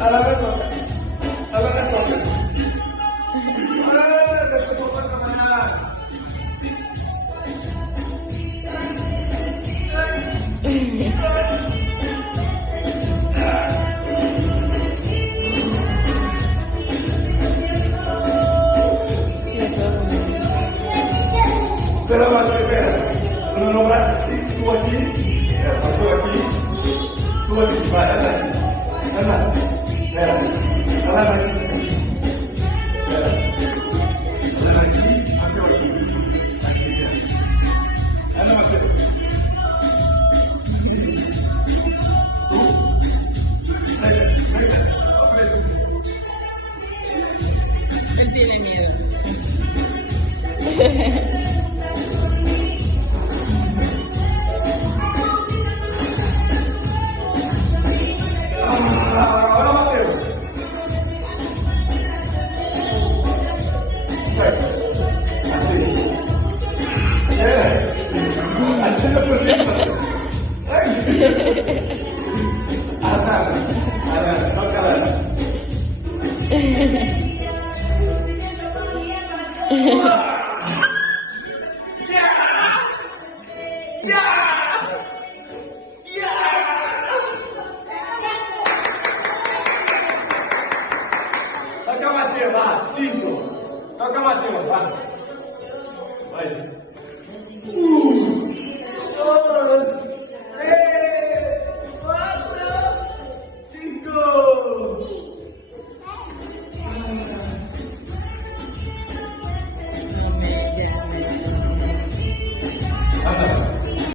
Agora toca. Agora toca. Ah, deixa eu voltar a caminhar. Espera mais, espera. No braço, tu aqui, tu aqui, tu aqui, vai, anda, anda, espera, anda aqui, espera, anda aqui, até aqui, anda mais, Él tiene miedo. Ahora Mateo. Así. Así lo pusimos. No calar.